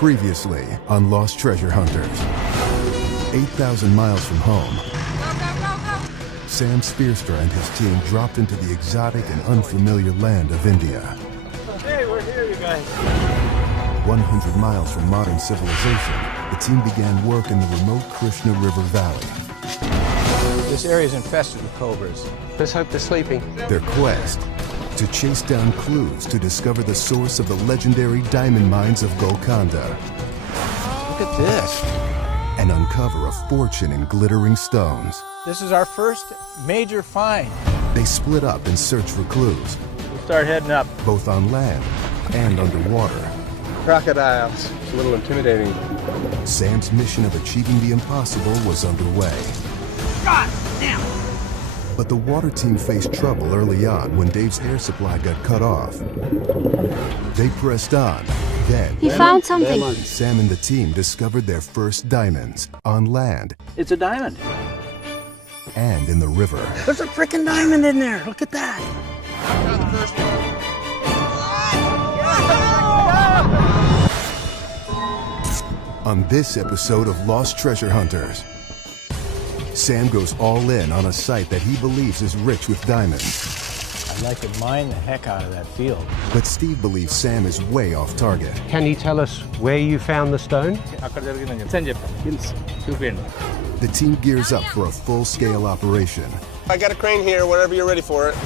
Previously on Lost Treasure Hunters. 8,000 miles from home, Sam Spearstra and his team dropped into the exotic and unfamiliar land of India. Hey, we're here, you guys. 100 miles from modern civilization, the team began work in the remote Krishna River Valley. This area is infested with cobras. Let's hope they're sleeping. Their quest to chase down clues to discover the source of the legendary diamond mines of Golconda. Look at this. And uncover a fortune in glittering stones. This is our first major find. They split up in search for clues. We'll start heading up. Both on land and underwater. Crocodiles. It's a little intimidating. Sam's mission of achieving the impossible was underway. God damn! But the water team faced trouble early on when Dave's air supply got cut off. They pressed on. Then, he found something. Sam and the team discovered their first diamonds on land. It's a diamond. And in the river. There's a freaking diamond in there. Look at that. On this episode of Lost Treasure Hunters, Sam goes all in on a site that he believes is rich with diamonds. I'd like to mine the heck out of that field. But Steve believes Sam is way off target. Can you tell us where you found the stone? The team gears up for a full-scale operation. I got a crane here whenever you're ready for it.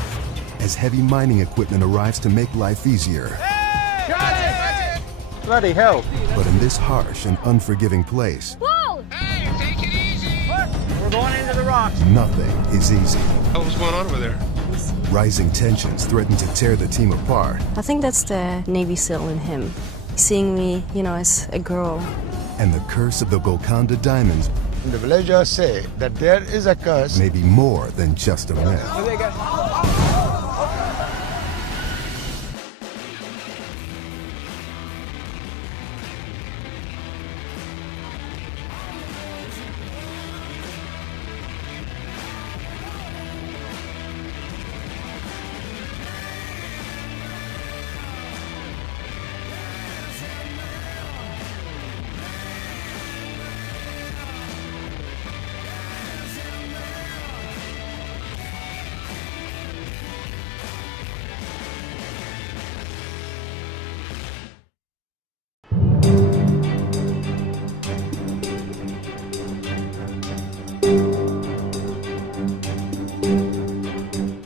As heavy mining equipment arrives to make life easier. Hey! Bloody hell. But in this harsh and unforgiving place, Whoa! Hey, take it easy. We're going into the rocks. nothing is easy. What's going on over there? Rising tensions threaten to tear the team apart. I think that's the Navy SEAL in him. Seeing me, as a girl. And the curse of the Golconda diamonds The villagers say that there is a curse. may be more than just a myth.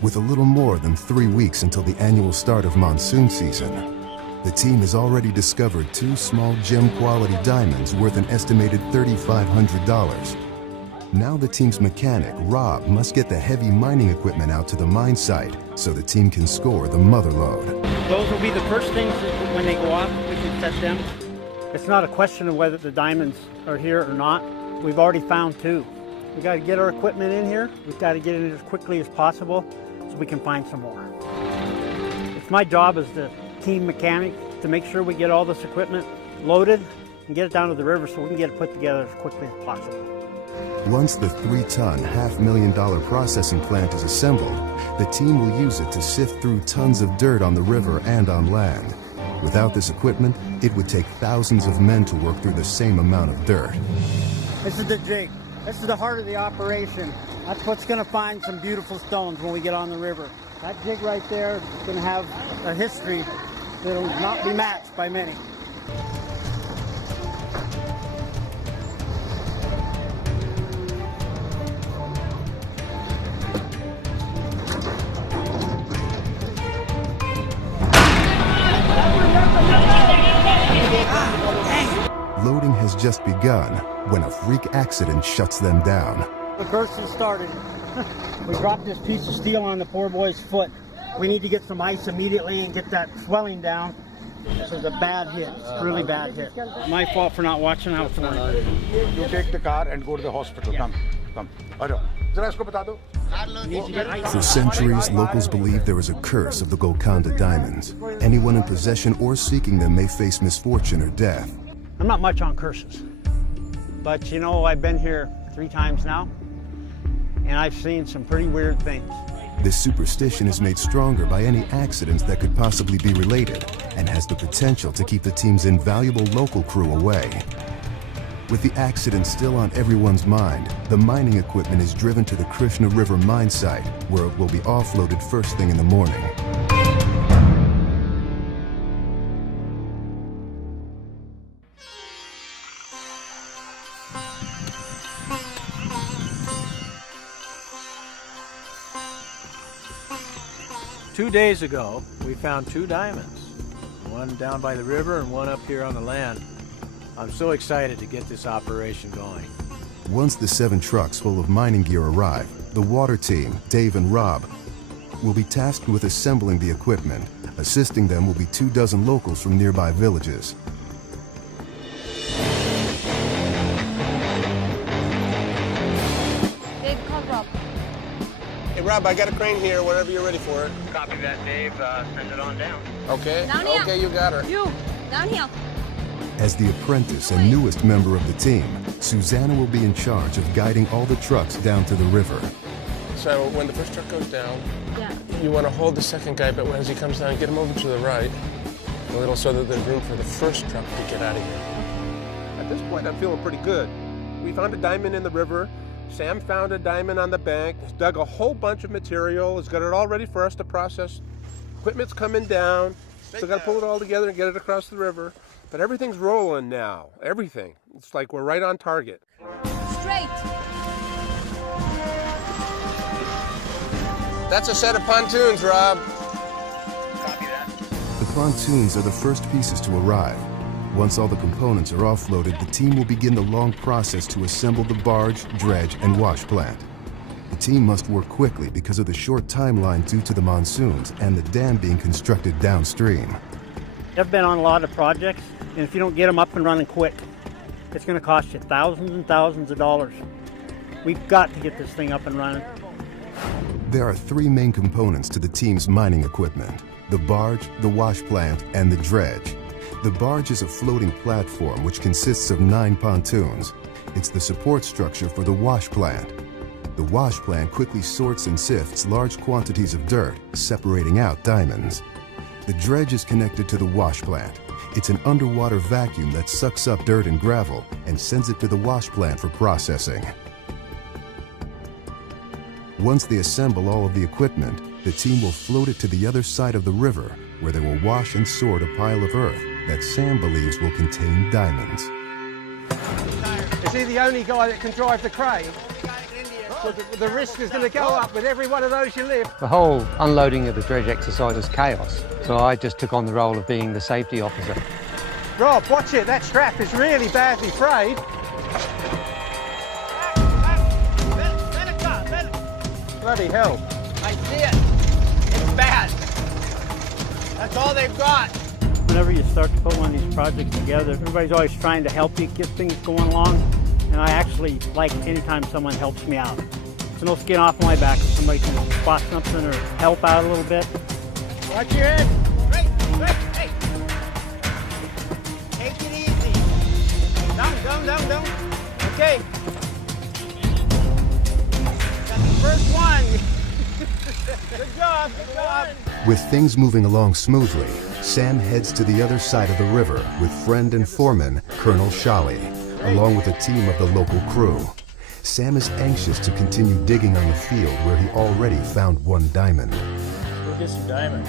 With a little more than 3 weeks until the annual start of monsoon season, the team has already discovered 2 small gem-quality diamonds worth an estimated $3,500. Now the team's mechanic, Rob, must get the heavy mining equipment out to the mine site so the team can score the mother lode. Those will be the first things that when they go off, we can set them. It's not a question of whether the diamonds are here or not. We've already found 2. We got to get our equipment in here. We've got to get it as quickly as possible so we can find some more. It's my job as the team mechanic to make sure we get all this equipment loaded and get it down to the river so we can get it put together as quickly as possible. Once the 3-ton, $500,000 processing plant is assembled, the team will use it to sift through tons of dirt on the river and on land. Without this equipment, it would take thousands of men to work through the same amount of dirt. This is the jig. This is the heart of the operation. That's what's going to find some beautiful stones when we get on the river. That jig right there is going to have a history that will not be matched by many. Loading has just begun when a freak accident shuts them down. The curse has started. We dropped this piece of steel on the poor boy's foot. We need to get some ice immediately and get that swelling down. This is a bad hit. It's a really bad hit. My fault for not watching out for it. You take the car and go to the hospital. Come. For centuries, locals believe there is a curse of the Golconda diamonds. Anyone in possession or seeking them may face misfortune or death. I'm not much on curses, but I've been here 3 times now, and I've seen some pretty weird things. This superstition is made stronger by any accidents that could possibly be related and has the potential to keep the team's invaluable local crew away. With the accident still on everyone's mind, the mining equipment is driven to the Krishna River mine site, where it will be offloaded first thing in the morning. Two days ago, we found 2 diamonds. One down by the river and one up here on the land. I'm so excited to get this operation going. Once the 7 trucks full of mining gear arrive, the water team, Dave and Rob, will be tasked with assembling the equipment. Assisting them will be 24 locals from nearby villages. Dave, call Rob. Hey, Rob, I got a crane here whenever you're ready for it. Copy that, Dave. Send it on down. Okay. Down here. Okay, you got her. You, down here. As the apprentice and newest member of the team, Susanna will be in charge of guiding all the trucks down to the river. So when the first truck goes down, Yeah. you want to hold the second guy, but as he comes down, get him over to the right, a little so that there's room for the first truck to get out of here. At this point, I'm feeling pretty good. We found a diamond in the river. Sam found a diamond on the bank. He's dug a whole bunch of material. He's got it all ready for us to process. Equipment's coming down. Still got to pull it all together and get it across the river. But everything's rolling now. Everything. It's like we're right on target. Straight. That's a set of pontoons, Rob. Copy that. The pontoons are the first pieces to arrive. Once all the components are offloaded, the team will begin the long process to assemble the barge, dredge, and wash plant. The team must work quickly because of the short timeline due to the monsoons and the dam being constructed downstream. I've been on a lot of projects, and if you don't get them up and running quick, it's going to cost you thousands and thousands of dollars. We've got to get this thing up and running. There are 3 main components to the team's mining equipment: the barge, the wash plant, and the dredge. The barge is a floating platform which consists of 9 pontoons. It's the support structure for the wash plant. The wash plant quickly sorts and sifts large quantities of dirt, separating out diamonds. The dredge is connected to the wash plant. It's an underwater vacuum that sucks up dirt and gravel and sends it to the wash plant for processing. Once they assemble all of the equipment, the team will float it to the other side of the river, where they will wash and sort a pile of earth that Sam believes will contain diamonds. Is he the only guy that can drive the crane? So the risk is going to go up with every one of those you lift. The whole unloading of the dredge exercise was chaos, so I just took on the role of being the safety officer. Rob, watch it, that strap is really badly frayed. Bloody hell. I see it. It's bad. That's all they've got. Whenever you start to put one of these projects together, everybody's always trying to help you get things going along. And I actually like anytime someone helps me out. It's no skin off my back if somebody can spot something or help out a little bit. Watch your head. Hey. Take it easy. Down. Okay. That's the first one. Good job. With things moving along smoothly, Sam heads to the other side of the river with friend and foreman Colonel Shali, along with a team of the local crew. Sam is anxious to continue digging on the field where he already found 1 diamond. Go get some diamonds.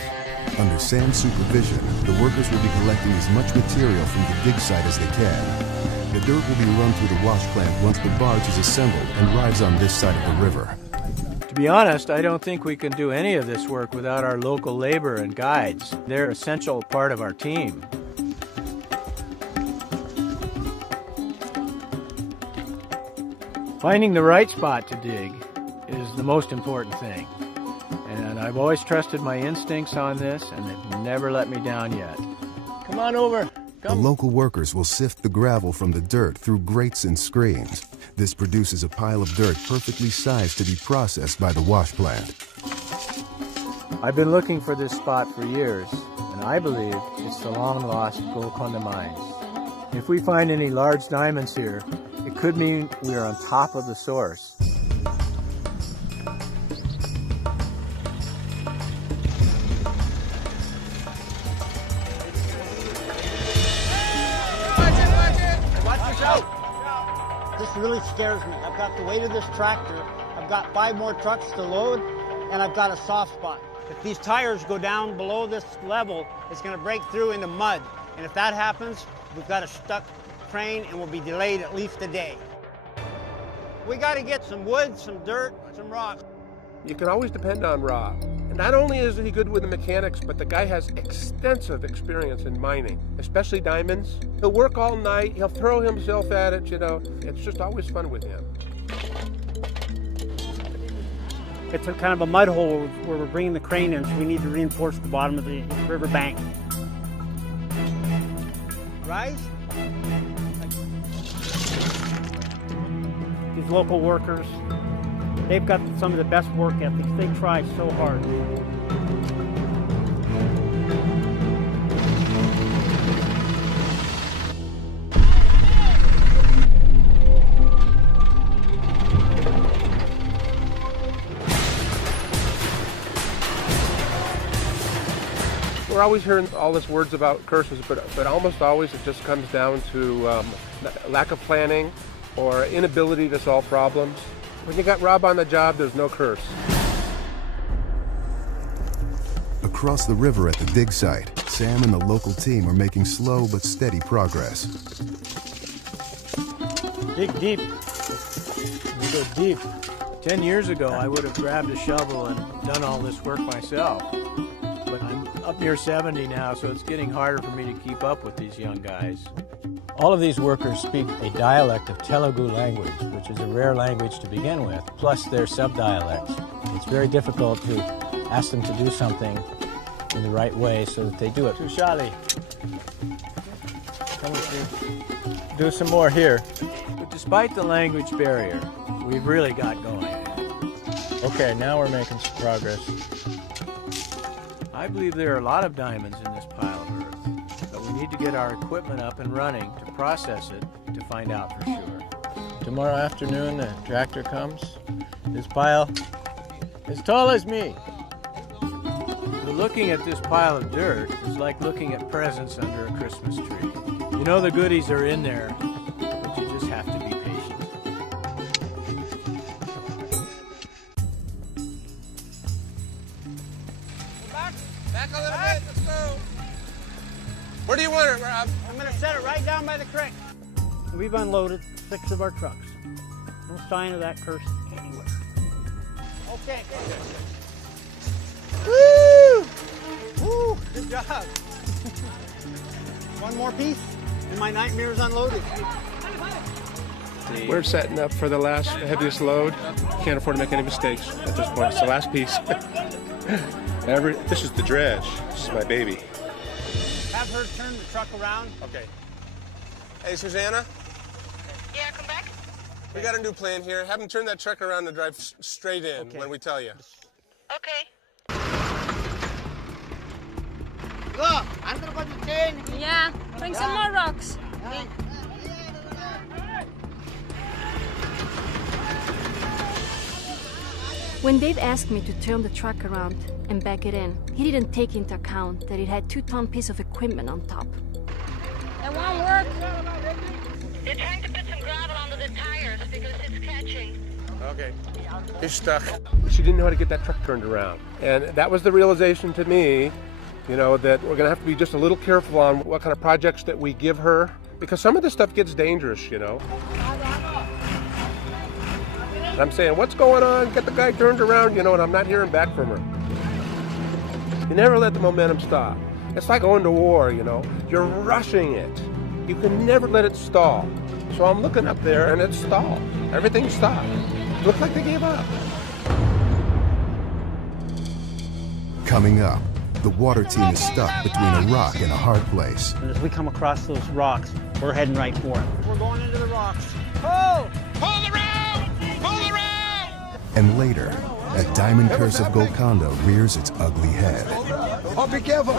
Under Sam's supervision, the workers will be collecting as much material from the dig site as they can. The dirt will be run through the wash plant once the barge is assembled and arrives on this side of the river. To be honest, I don't think we can do any of this work without our local labor and guides. They're an essential part of our team. Finding the right spot to dig is the most important thing. And I've always trusted my instincts on this, and they've never let me down yet. Come on over. The local workers will sift the gravel from the dirt through grates and screens. This produces a pile of dirt perfectly sized to be processed by the wash plant. I've been looking for this spot for years, and I believe it's the long-lost Golconda mines. If we find any large diamonds here, it could mean we are on top of the source. really scares me. I've got the weight of this tractor, I've got 5 more trucks to load, and I've got a soft spot. If these tires go down below this level, it's going to break through into mud. And if that happens, we've got a stuck crane and we'll be delayed at least a day. We got to get some wood, some dirt, some rock. You can always depend on Rob. And not only is he good with the mechanics, but the guy has extensive experience in mining, especially diamonds. He'll work all night, he'll throw himself at it, you know. It's just always fun with him. It's a kind of a mud hole where we're bringing the crane in, so we need to reinforce the bottom of the river bank. Rise. These local workers, they've got some of the best work ethics. They try so hard. We're always hearing all these words about curses, but almost always it just comes down to lack of planning or inability to solve problems. When you got Rob on the job, there's no curse. Across the river at the dig site, Sam and the local team are making slow but steady progress. Dig deep. We go deep. 10 years ago, I would have grabbed a shovel and done all this work myself. But I'm up near 70 now, so it's getting harder for me to keep up with these young guys. All of these workers speak a dialect of Telugu language, which is a rare language to begin with, plus their subdialects. It's very difficult to ask them to do something in the right way so that they do it. Tushali, come with me. Do some more here. But despite the language barrier, we've really got going. Okay, now we're making some progress. I believe there are a lot of diamonds in this pile of earth, but we need to get our equipment up and running to process it to find out for sure. Tomorrow afternoon, the tractor comes. This pile, as tall as me. So looking at this pile of dirt is like looking at presents under a Christmas tree. You know the goodies are in there, but you just have to be patient. Back a little bit, let's go. Where do you want it, Rob? I'm going to set it right down by the creek. We've unloaded 6 of our trucks. No sign of that curse anywhere. Okay. Woo! Woo! Good job. One more piece, and my nightmare's unloaded. We're setting up for the last heaviest load. Can't afford to make any mistakes at this point. It's the last piece. This is the dredge. This is my baby. Have her turn the truck around. Okay. Hey, Susanna? Yeah, come back. We got a new plan here. Have them turn that truck around and drive straight in when we tell you. Okay. Look, Yeah, bring some more rocks. When Dave asked me to turn the truck around and back it in, he didn't take into account that it had 2-ton piece of equipment on top. It won't work. They're trying to put some gravel under the tires because it's catching. Okay. He's stuck. She didn't know how to get that truck turned around. And that was the realization to me, you know, that we're going to have to be just a little careful on what kind of projects that we give her, because some of this stuff gets dangerous, you know. And I'm saying, what's going on? Get the guy turned around, you know, and I'm not hearing back from her. You never let the momentum stop. It's like going to war, you know. You're rushing it. You can never let it stall. So I'm looking up there and it stalled. Everything stopped. It looked like they gave up. Coming up, the water team is stuck between a rock and a hard place. And as we come across those rocks, we're heading right for it. We're going into the rocks. Pull! Pull the rope! Pull the rope! And later, that diamond curse of Golconda rears its ugly head. Oh, be careful.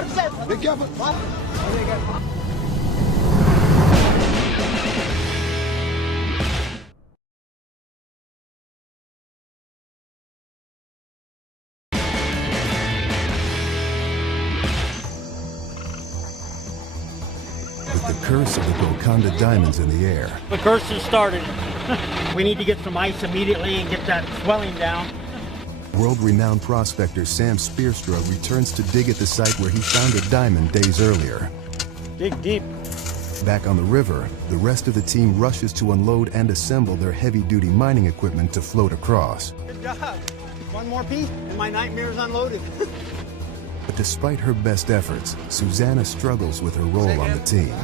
Be careful. With the curse of the Golconda diamonds in the air. The curse has started. We need to get some ice immediately and get that swelling down. World-renowned prospector Sam Spearstra returns to dig at the site where he found a diamond days earlier. Dig deep. Back on the river, the rest of the team rushes to unload and assemble their heavy-duty mining equipment to float across. Good job. One more piece and my nightmare's unloaded. But despite her best efforts, Susanna struggles with her role on the team.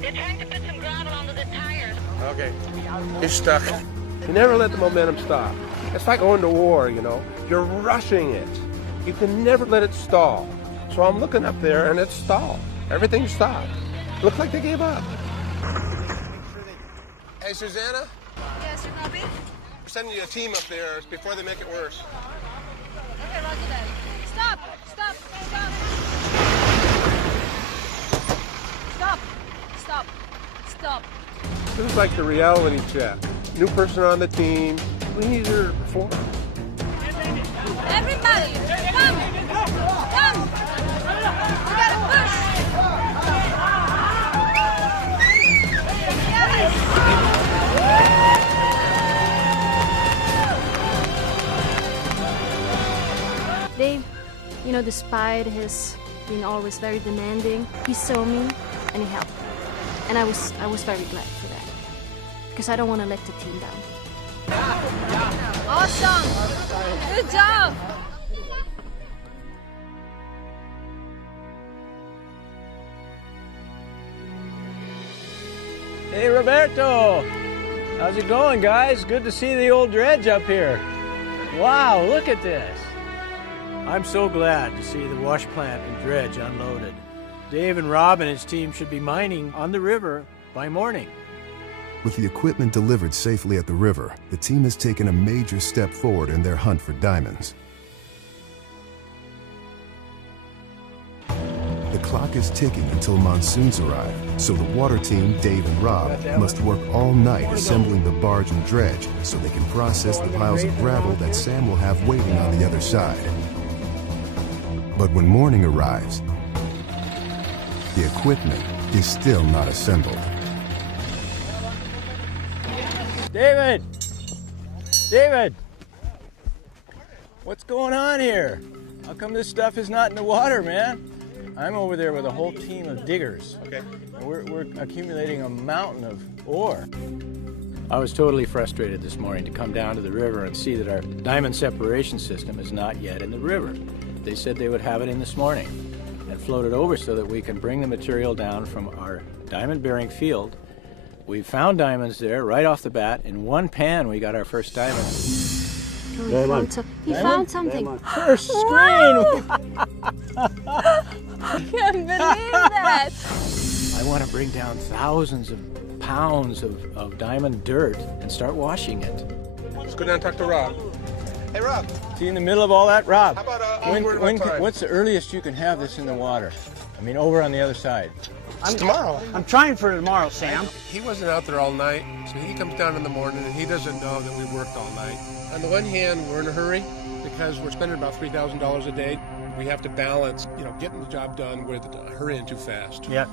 They're trying to put some gravel under the tires. Okay. You're stuck. You never let the momentum stop. It's like going to war, you know. You're rushing it. You can never let it stall. So I'm looking up there and it's stalled. Everything stopped. Looks like they gave up. Hey, Susanna? Yes, you're Robbie? We're sending you a team up there before they make it worse. Okay, roger that. Stop! Stop! Stop! Stop! Stop! Stop! This is like the reality check. New person on the team. We need her to perform. Everybody! Come! Come! You gotta push! Dave, you know, despite his being always very demanding, he saw me and he helped. And I was very glad for that. Because I don't want to let the team down. Awesome! Good job! Hey, Roberto! How's it going, guys? Good to see the old dredge up here. Wow, look at this. I'm so glad to see the wash plant and dredge unloaded. Dave and Rob and his team should be mining on the river by morning. With the equipment delivered safely at the river, the team has taken a major step forward in their hunt for diamonds. The clock is ticking until monsoons arrive, so the water team, Dave and Rob, must work all night assembling the barge and dredge so they can process the piles of gravel that Sam will have waiting on the other side. But when morning arrives, the equipment is still not assembled. David! David! What's going on here? How come this stuff is not in the water, man? I'm over there with a whole team of diggers. Okay. And we're accumulating a mountain of ore. I was totally frustrated this morning to come down to the river and see that our diamond separation system is not yet in the river. They said they would have it in this morning and float it over so that we can bring the material down from our diamond-bearing field. We found diamonds there right off the bat. In one pan, we got our first diamond. He found something. First screen! I can't believe that! I want to bring down thousands of pounds of diamond dirt and start washing it. Let's go down and talk to Rob. Hey, Rob. See, in the middle of all that, Rob, How about what's the earliest you can have this in the water? I mean, over on the other side. Tomorrow. I'm trying for tomorrow, Sam. He wasn't out there all night, so he comes down in the morning and he doesn't know that we worked all night. On the one hand, we're in a hurry because we're spending about $3,000 a day. We have to balance, you know, getting the job done with hurrying too fast. Yeah.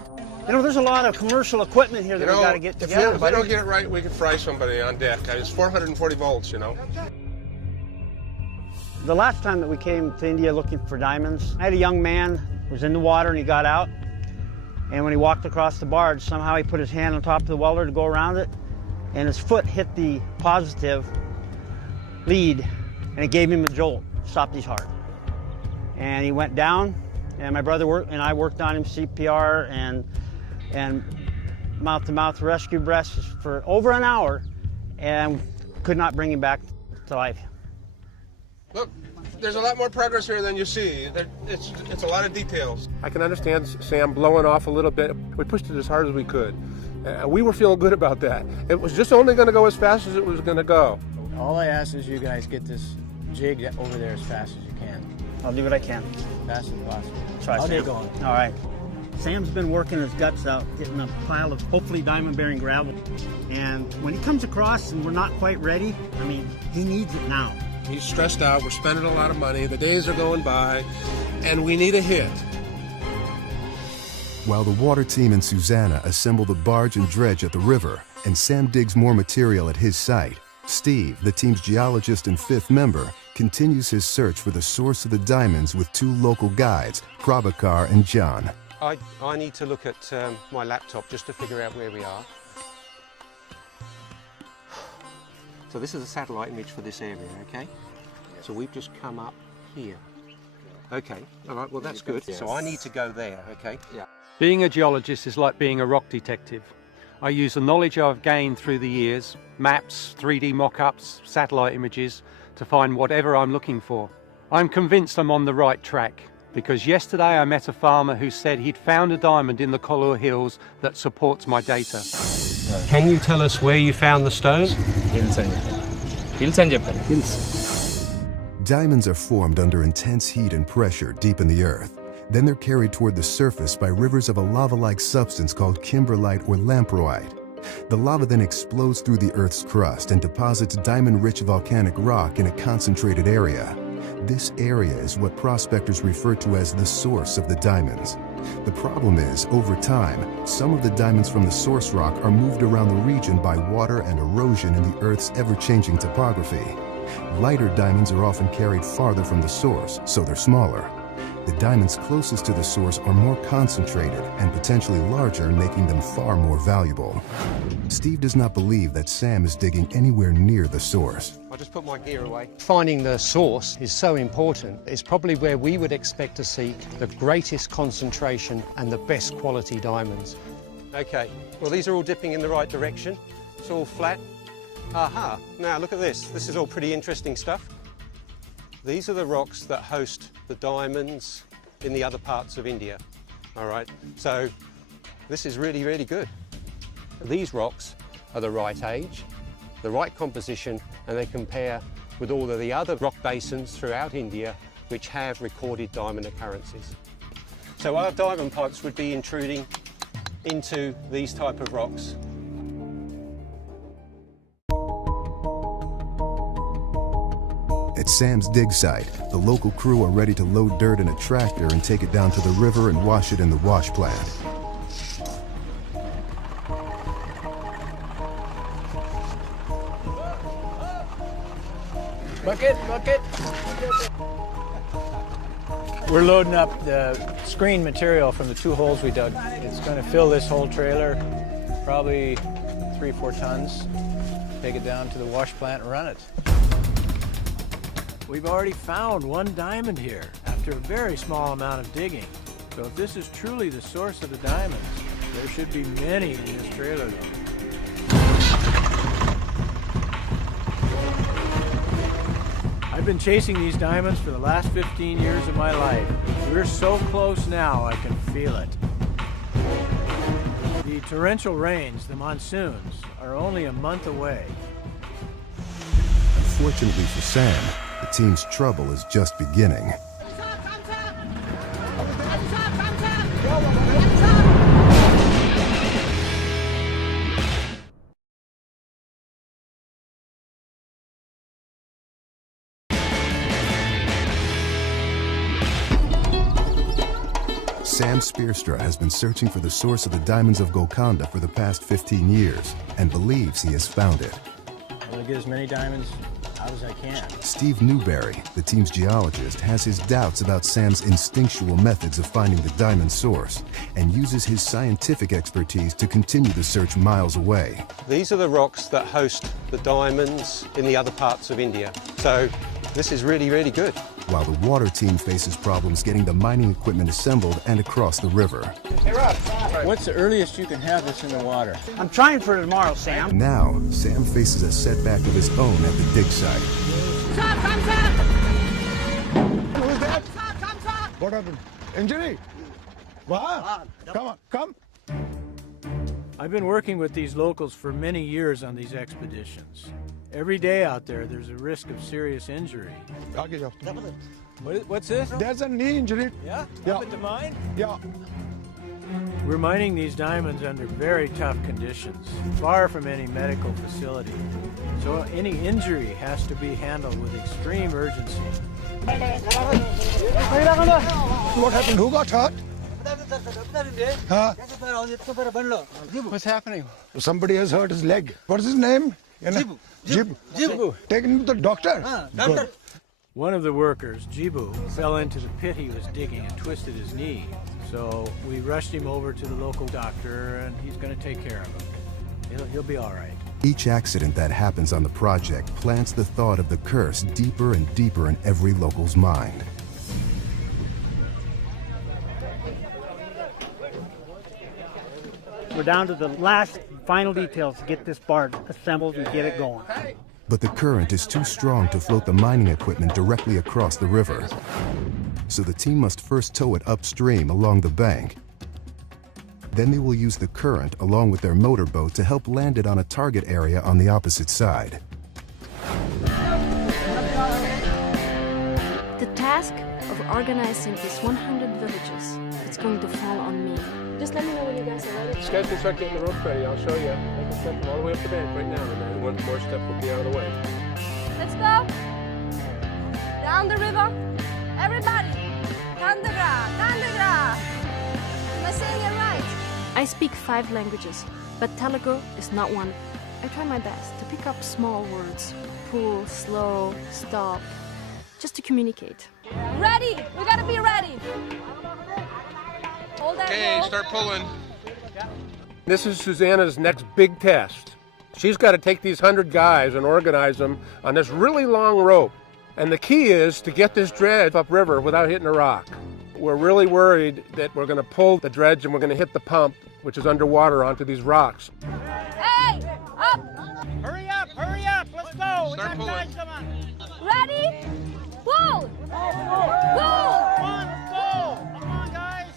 You know, there's a lot of commercial equipment here that we got to get together. If we don't get it right, we could fry somebody on deck. It's 440 volts, you know. The last time that we came to India looking for diamonds, I had a young man who was in the water and he got out. And when he walked across the barge, somehow he put his hand on top of the welder to go around it, and his foot hit the positive lead, and it gave him a jolt, stopped his heart. And he went down, and my brother and I worked on him, CPR and mouth-to-mouth rescue breaths for over an hour, and could not bring him back to life. Look, there's a lot more progress here than you see. It's a lot of details. I can understand Sam blowing off a little bit. We pushed it as hard as we could. We were feeling good about that. It was just only going to go as fast as it was going to go. All I ask is you guys get this jig over there as fast as you can. I'll do what I can. Fast as possible. Try, I'll Sam. get going. All right. Sam's been working his guts out, getting a pile of hopefully diamond-bearing gravel. And when he comes across and we're not quite ready, I mean, he needs it now. He's stressed out. We're spending a lot of money. The days are going by, and we need a hit. While the water team and Susanna assemble the barge and dredge at the river, and Sam digs more material at his site, Steve, the team's geologist and fifth member, continues his search for the source of the diamonds with two local guides, Prabhakar and John. I need to look at my laptop just to figure out where we are. So this is a satellite image for this area, okay? So we've just come up here. Okay, all right, well that's good. So I need to go there, okay? Yeah. Being a geologist is like being a rock detective. I use the knowledge I've gained through the years, maps, 3D mock-ups, satellite images, to find whatever I'm looking for. I'm convinced I'm on the right track, because yesterday I met a farmer who said he'd found a diamond in the Kollur Hills that supports my data. Can you tell us where you found the stone? Hills. Diamonds are formed under intense heat and pressure deep in the earth. Then they're carried toward the surface by rivers of a lava-like substance called kimberlite or lamproite. The lava then explodes through the Earth's crust and deposits diamond-rich volcanic rock in a concentrated area. This area is what prospectors refer to as the source of the diamonds. The problem is, over time, some of the diamonds from the source rock are moved around the region by water and erosion in the Earth's ever-changing topography. Lighter diamonds are often carried farther from the source, so they're smaller. The diamonds closest to the source are more concentrated and potentially larger, making them far more valuable. Steve does not believe that Sam is digging anywhere near the source. I'll just put my gear away. Finding the source is so important. It's probably where we would expect to seek the greatest concentration and the best quality diamonds. Okay, well these are all dipping in the right direction. It's all flat. Aha, now look at this. This is all pretty interesting stuff. These are the rocks that host the diamonds in the other parts of India. All right, so this is really, really good. These rocks are the right age, the right composition, and they compare with all of the other rock basins throughout India which have recorded diamond occurrences. So our diamond pipes would be intruding into these type of rocks. At Sam's dig site, the local crew are ready to load dirt in a tractor and take it down to the river and wash it in the wash plant. Bucket, bucket. We're loading up the screen material from the 2 holes we dug. It's going to fill this whole trailer, probably 3-4 tons. Take it down to the wash plant and run it. We've already found 1 diamond here after a very small amount of digging. So if this is truly the source of the diamonds, there should be many in this trailer though. I've been chasing these diamonds for the last 15 years of my life. We're so close now, I can feel it. The torrential rains, the monsoons, are only a month away. Unfortunately for Sam, the team's trouble is just beginning. Sam Spearstra has been searching for the source of the diamonds of Golconda for the past 15 years and believes he has found it. I'm going to get as many diamonds out as I can. Steve Newberry, the team's geologist, has his doubts about Sam's instinctual methods of finding the diamond source and uses his scientific expertise to continue the search miles away. These are the rocks that host the diamonds in the other parts of India. So this is really, really good. While the water team faces problems getting the mining equipment assembled and across the river. Hey Rob, what's the earliest you can have this in the water? I'm trying for tomorrow, Sam. Now, Sam faces a setback of his own at the dig site. Who's that? What happened? Injury? Wow. Come on, come. I've been working with these locals for many years on these expeditions. Every day out there, there's a risk of serious injury. What's this? There's a knee injury. Yeah? Yeah. Happened to mine? Yeah. We're mining these diamonds under very tough conditions, far from any medical facility. So any injury has to be handled with extreme urgency. What happened? Who got hurt? Huh? What's happening? Somebody has hurt his leg. What's his name? Jibu. Take him to the doctor. Good. One of the workers, Jibu, fell into the pit he was digging and twisted his knee. So we rushed him over to the local doctor, and he's going to take care of him. He'll be all right. Each accident that happens on the project plants the thought of the curse deeper and deeper in every local's mind. We're down to the last final details to get this barge assembled and get it going. But the current is too strong to float the mining equipment directly across the river. So the team must first tow it upstream along the bank. Then they will use the current along with their motorboat to help land it on a target area on the opposite side. The task of organizing these 100 villages, it's going to fall on me. Just let me know when you guys are ready. These guys can start getting the ropes ready. I'll show you. I can set them all the way up the bank right now, and then one more step will be out of the way. Let's go. Down the river. Everybody. Kandagra. Kandagra. Am I saying it right? I speak 5 languages, but Telugu is not one. I try my best to pick up small words. Pull, slow, stop. Just to communicate. Ready. We gotta be ready. Hold that Okay, rope. start pulling. This is Susanna's next big test. She's got to take these 100 guys and organize them on this really long rope. And the key is to get this dredge upriver without hitting a rock. We're really worried that we're going to pull the dredge and we're going to hit the pump, which is underwater, onto these rocks. Hey, up. Hurry up, let's go. Start pulling. Guys, come on. Ready? Pull. Pull. Come on, let's go. Come on, guys.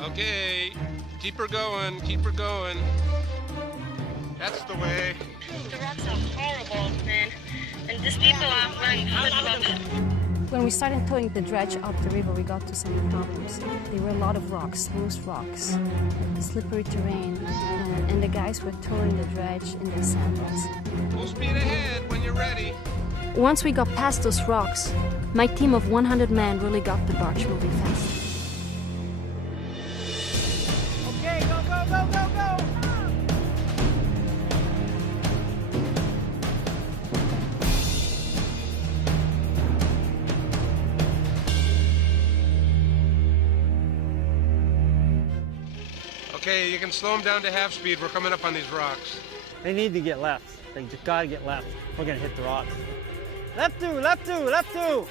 Okay, keep her going, keep her going. That's the way. The rocks are horrible, man. And these people are wearing flip-flops. When we started towing the dredge up the river, we got to some problems. There were a lot of rocks, loose rocks, slippery terrain, and the guys were towing the dredge in their sandals. Full speed ahead when you're ready. Once we got past those rocks, my team of 100 men really got the barge moving fast. Okay, go, go, go, go, go. Okay, you can slow them down to half speed. We're coming up on these rocks. They need to get left. They just gotta get left. We're gonna hit the rocks. Left two, left two, left two.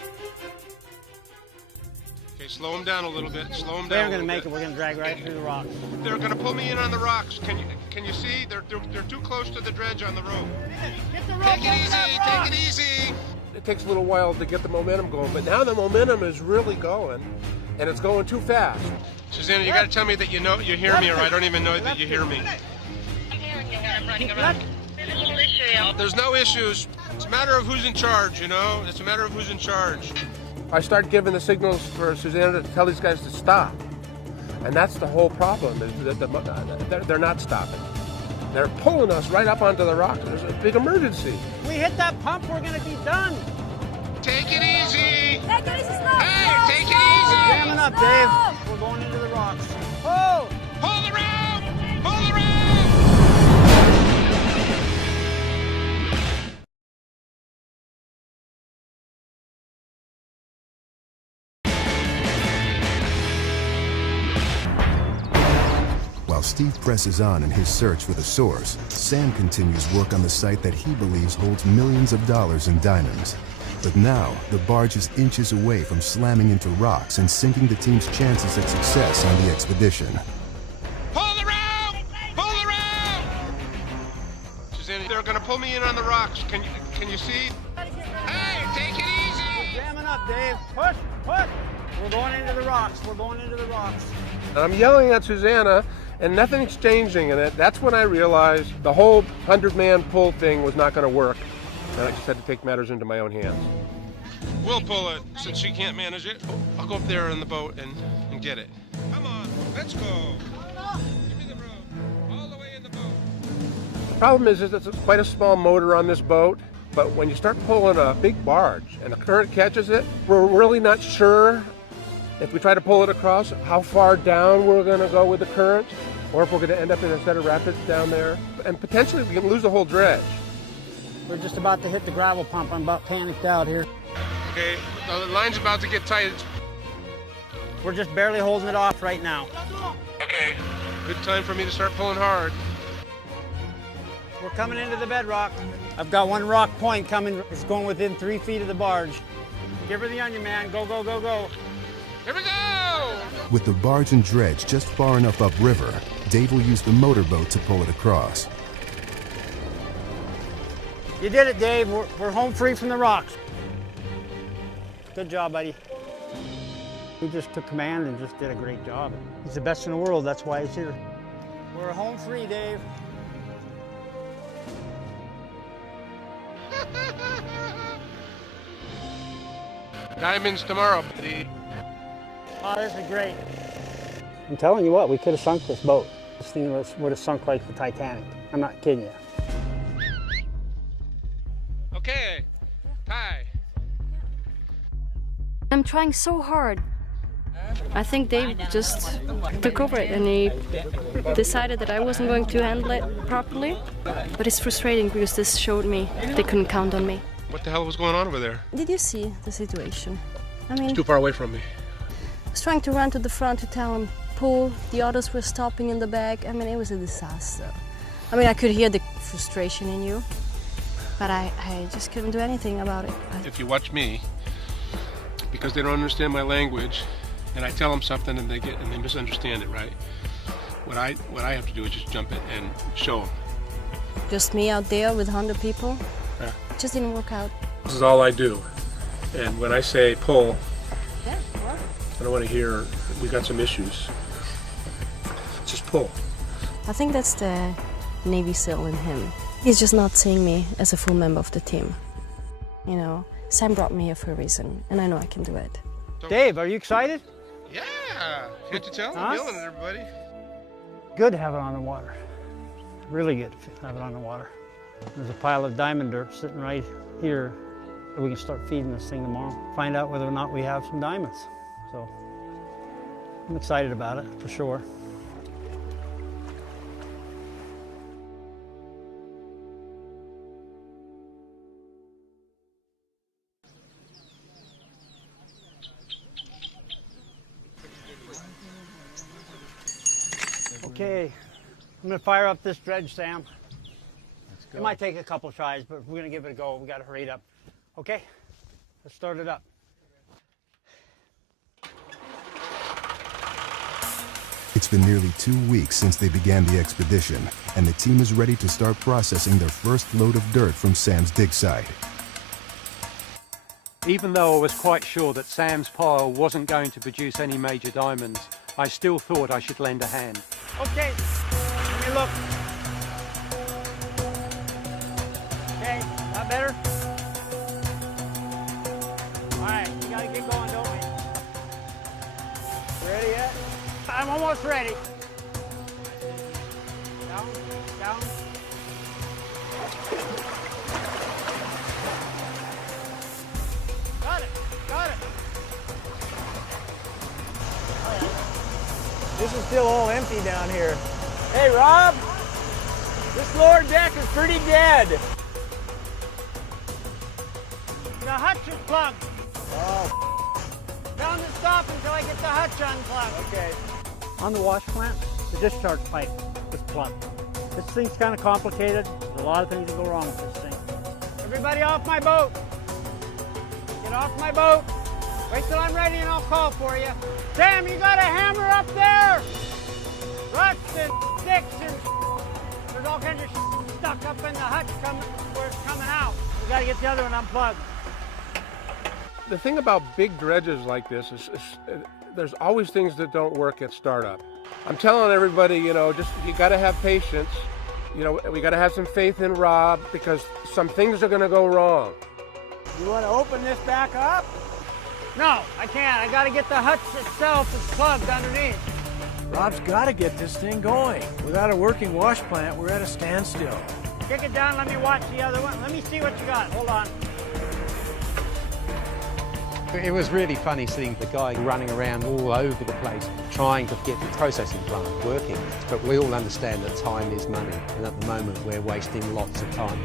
Okay, slow them down a little bit. Slow them down. They're gonna make it. We're gonna drag right through the rocks. They're gonna pull me in on the rocks. Can you see? They're too close to the dredge on the rope. Get the rope. Take it easy. Take it easy. It takes a little while to get the momentum going, but now the momentum is really going, and it's going too fast. Susanna, you got to tell me that you hear me, or I don't even know that you hear me. I'm hearing you when I'm running around. There's a little issue here. There's no issues. It's a matter of who's in charge, you know? It's a matter of who's in charge. I start giving the signals for Susanna to tell these guys to stop. And that's the whole problem, is that they're not stopping. They're pulling us right up onto the rocks. There's a big emergency. We hit that pump, we're gonna be done. Take it easy. Take it easy, slow. Hey, take it easy. Jamming up, Dave. We're going into the rocks. Oh! Pull the rope! Pull the rope! While Steve presses on in his search for the source, Sam continues work on the site that he believes holds millions of dollars in diamonds. But now, the barge is inches away from slamming into rocks and sinking the team's chances at success on the expedition. Pull the rope! Pull the rope! Susanna, they're gonna pull me in on the rocks. Can you see? Hey, take it easy! Jamming up, Dave. Push, push. We're going into the rocks. We're going into the rocks. And I'm yelling at Susanna, and nothing's changing in it. That's when I realized the whole 100-man pull thing was not gonna work. And I just had to take matters into my own hands. We'll pull it, since she can't manage it. I'll go up there in the boat and get it. Come on, let's go. Give me the rope, all the way in the boat. The problem is it's quite a small motor on this boat, but when you start pulling a big barge and the current catches it, we're really not sure if we try to pull it across, how far down we're going to go with the current, or if we're going to end up in a set of rapids down there. And potentially we can lose the whole dredge. We're just about to hit the gravel pump. I'm about panicked out here. Okay, the line's about to get tight. We're just barely holding it off right now. Okay, good time for me to start pulling hard. We're coming into the bedrock. I've got one rock point coming. It's going within 3 feet of the barge. Give her the onion, man. Go, go, go, go. Here we go! With the barge and dredge just far enough upriver, Dave will use the motorboat to pull it across. You did it, Dave. We're home free from the rocks. Good job, buddy. He just took command and just did a great job. He's the best in the world. That's why he's here. We're home free, Dave. Diamonds tomorrow, buddy. Oh, this is great. I'm telling you what, we could have sunk this boat. This thing would have sunk like the Titanic. I'm not kidding you. Okay, tie. I'm trying so hard. I think Dave just took over it and he decided that I wasn't going to handle it properly. But it's frustrating because this showed me they couldn't count on me. What the hell was going on over there? Did you see the situation? I mean, It's too far away from me. I was trying to run to the front to tell him, pull. The others were stopping in the back. I mean, it was a disaster. I mean, I could hear the frustration in you, but I just couldn't do anything about it. If you watch me, because they don't understand my language, and I tell them something and they misunderstand it, right? What I have to do is just jump in and show them. Just me out there with 100 people? Yeah. It just didn't work out. This is all I do. And when I say pull, Yeah, well. I don't want to hear we got some issues. Just pull. I think that's the Navy SEAL in him. He's just not seeing me as a full member of the team. You know, Sam brought me here for a reason, and I know I can do it. Dave, are you excited? Yeah! Can't you tell? Huh? I'm yelling at everybody. Good to have it on the water. Really good to have it on the water. There's a pile of diamond dirt sitting right here. We can start feeding this thing tomorrow. Find out whether or not we have some diamonds. So I'm excited about it, for sure. Okay, I'm gonna fire up this dredge, Sam. Let's go. It might take a couple tries, but we're gonna give it a go. We gotta hurry it up. Okay, let's start it up. It's been nearly 2 weeks since they began the expedition, and the team is ready to start processing their first load of dirt from Sam's dig site. Even though I was quite sure that Sam's pile wasn't going to produce any major diamonds, I still thought I should lend a hand. Okay, let me look. Okay, that better? All right, we gotta get going, don't we? Ready yet? I'm almost ready. Down, down. Got it, got it. This is still all empty down here. Hey, Rob! This lower deck is pretty dead. The hutch is plugged. Oh, Down to stop until I get the hutch unplugged. okay. On the wash plant, the discharge pipe is plugged. This thing's kind of complicated. There's a lot of things that go wrong with this thing. Everybody off my boat. Get off my boat. Wait till I'm ready and I'll call for you. Sam, you got a hammer up there? Ruts and sticks and there's all kinds of stuck up in the hutch where it's coming out. We got to get the other one unplugged. The thing about big dredges like this is there's always things that don't work at startup. I'm telling everybody, you know, just you got to have patience. You know, we got to have some faith in Rob because some things are going to go wrong. You want to open this back up? No, I can't. I got to get the hutch itself that's plugged underneath. Rob's got to get this thing going. Without a working wash plant, we're at a standstill. Kick it down. Let me watch the other one. Let me see what you got. Hold on. It was really funny seeing the guy running around all over the place trying to get the processing plant working. But we all understand that time is money, and at the moment we're wasting lots of time.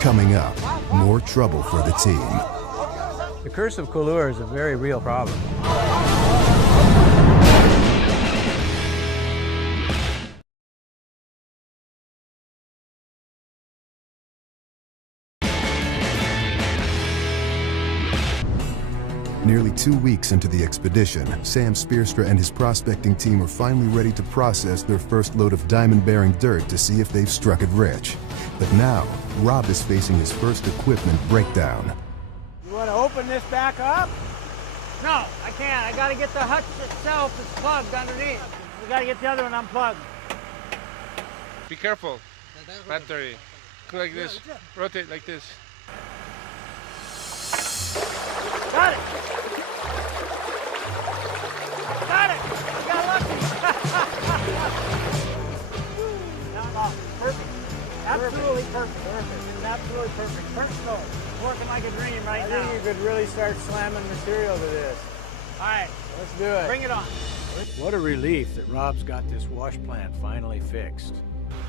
Coming up, more trouble for the team. The curse of Kollur is a very real problem. Nearly 2 weeks into the expedition, Sam Spearstra and his prospecting team are finally ready to process their first load of diamond-bearing dirt to see if they've struck it rich. But now, Rob is facing his first equipment breakdown. You want to open this back up? No, I can't. I got to get the hutch itself that's plugged underneath. We got to get the other one unplugged. Be careful. Battery. Like this. Rotate like this. Got it! Got it! I got lucky! No, perfect. Absolutely perfect. Perfect. Absolutely perfect. Perfect. It's working like a dream right now. I think you could really start slamming material to this. All right. Let's do it. Bring it on. What a relief that Rob's got this wash plant finally fixed.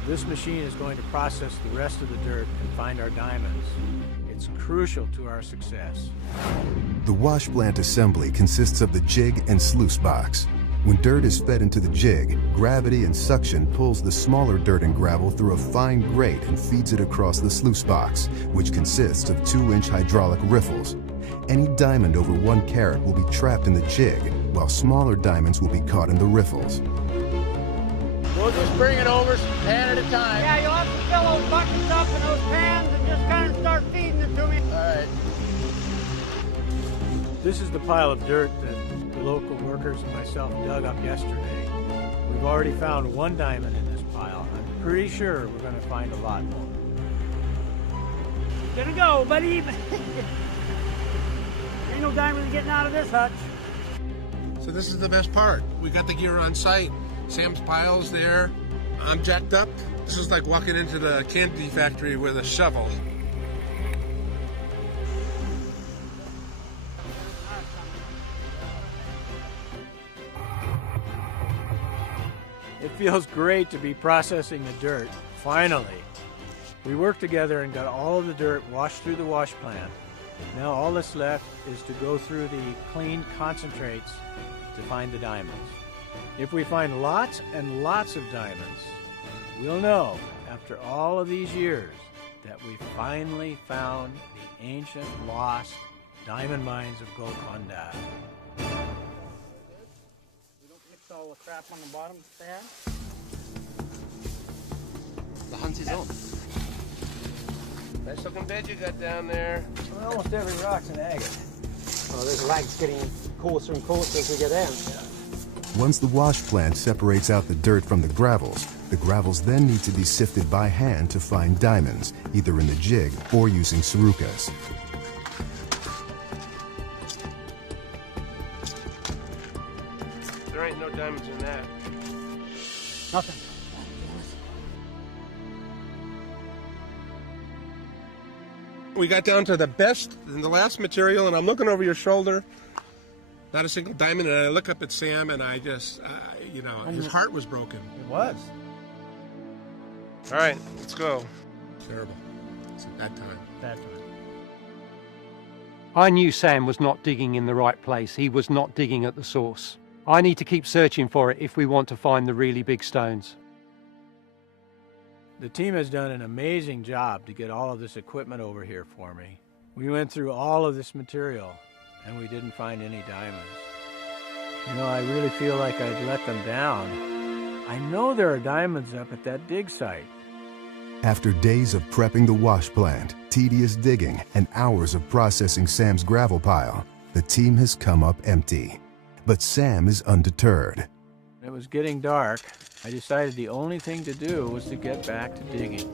This machine is going to process the rest of the dirt and find our diamonds. It's crucial to our success. The wash plant assembly consists of the jig and sluice box. When dirt is fed into the jig, gravity and suction pulls the smaller dirt and gravel through a fine grate and feeds it across the sluice box, which consists of 2-inch hydraulic riffles. Any diamond over 1 carat will be trapped in the jig, while smaller diamonds will be caught in the riffles. We'll just bring it over pan at a time. Yeah, you'll have to fill those buckets up in those pans and just kind of start feeding it to me. All right. This is the pile of dirt that the local workers and myself dug up yesterday. We've already found 1 diamond in this pile. I'm pretty sure we're going to find a lot more. Gonna go, buddy. Ain't no diamonds getting out of this hutch. So this is the best part. We got the gear on site. Sam's pile's there. I'm jacked up. This is like walking into the candy factory with a shovel. It feels great to be processing the dirt, finally. We worked together and got all of the dirt washed through the wash plant. Now all that's left is to go through the clean concentrates to find the diamonds. If we find lots and lots of diamonds, we'll know, after all of these years, that we finally found the ancient, lost diamond mines of Golconda. We don't mix all the crap on the bottom of the pan. The hunt is on. Nice looking bed you got down there. Well, almost every rock's an agate. Oh, there's lags getting coarser and coarser as we go down. Once the wash plant separates out the dirt from the gravels then need to be sifted by hand to find diamonds, either in the jig or using sarukas. There ain't no diamonds in that. Nothing. We got down to the best and the last material, and I'm looking over your shoulder. Not a single diamond, and I look up at Sam, and I just, you know, his heart was broken. It was. All right, let's go. Terrible. It's a bad time. Bad time. I knew Sam was not digging in the right place. He was not digging at the source. I need to keep searching for it if we want to find the really big stones. The team has done an amazing job to get all of this equipment over here for me. We went through all of this material, and we didn't find any diamonds. You know, I really feel like I'd let them down. I know there are diamonds up at that dig site. After days of prepping the wash plant, tedious digging, and hours of processing Sam's gravel pile, the team has come up empty. But Sam is undeterred. It was getting dark. I decided the only thing to do was to get back to digging.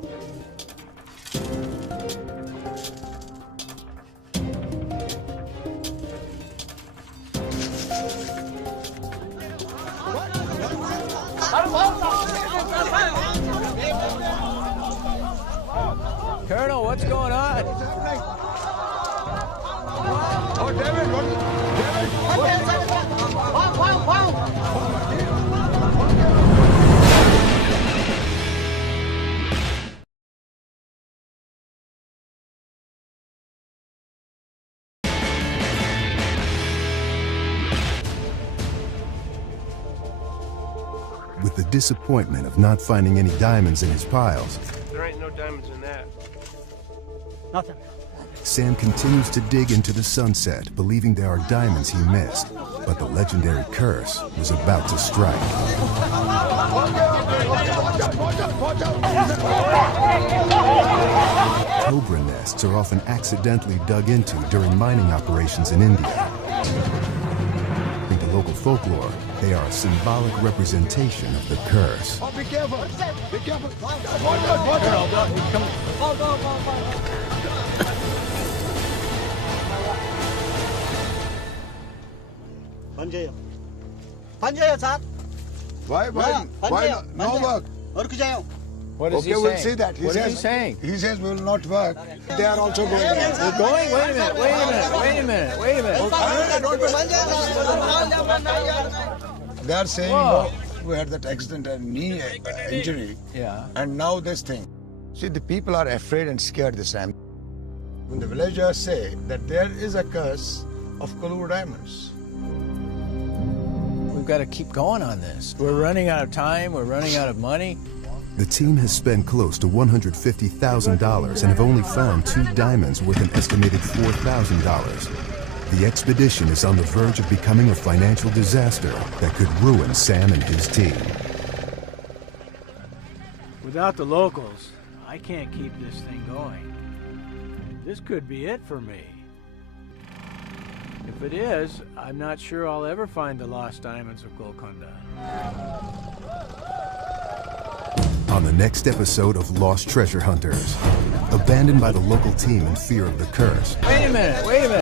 Colonel, what's going on? With the disappointment of not finding any diamonds in his piles, There ain't no diamonds in that. Nothing. Sam continues to dig into the sunset, believing there are diamonds he missed. But the legendary curse was about to strike. Cobra nests are often accidentally dug into during mining operations in India. According to local folklore, they are a symbolic representation of the curse. Oh, be careful! Be careful! Why no work? What is Okay, he we'll saying? see that. What is he saying? He says we will not work. They are also going. We're going? Wait a minute, wait a minute, wait a minute, wait a minute. They are saying, Whoa. no, we had that accident and knee injury. Yeah. And now this thing. See, the people are afraid and scared this time. When the villagers say that there is a curse of Kolur diamonds. We've got to keep going on this. We're running out of time, we're running out of money. The team has spent close to $150,000 and have only found 2 diamonds worth an estimated $4,000. The expedition is on the verge of becoming a financial disaster that could ruin Sam and his team. Without the locals, I can't keep this thing going. This could be it for me. If it is, I'm not sure I'll ever find the lost diamonds of Golconda. On the next episode of Lost Treasure Hunters, abandoned by the local team in fear of the curse. Wait a minute, wait a minute.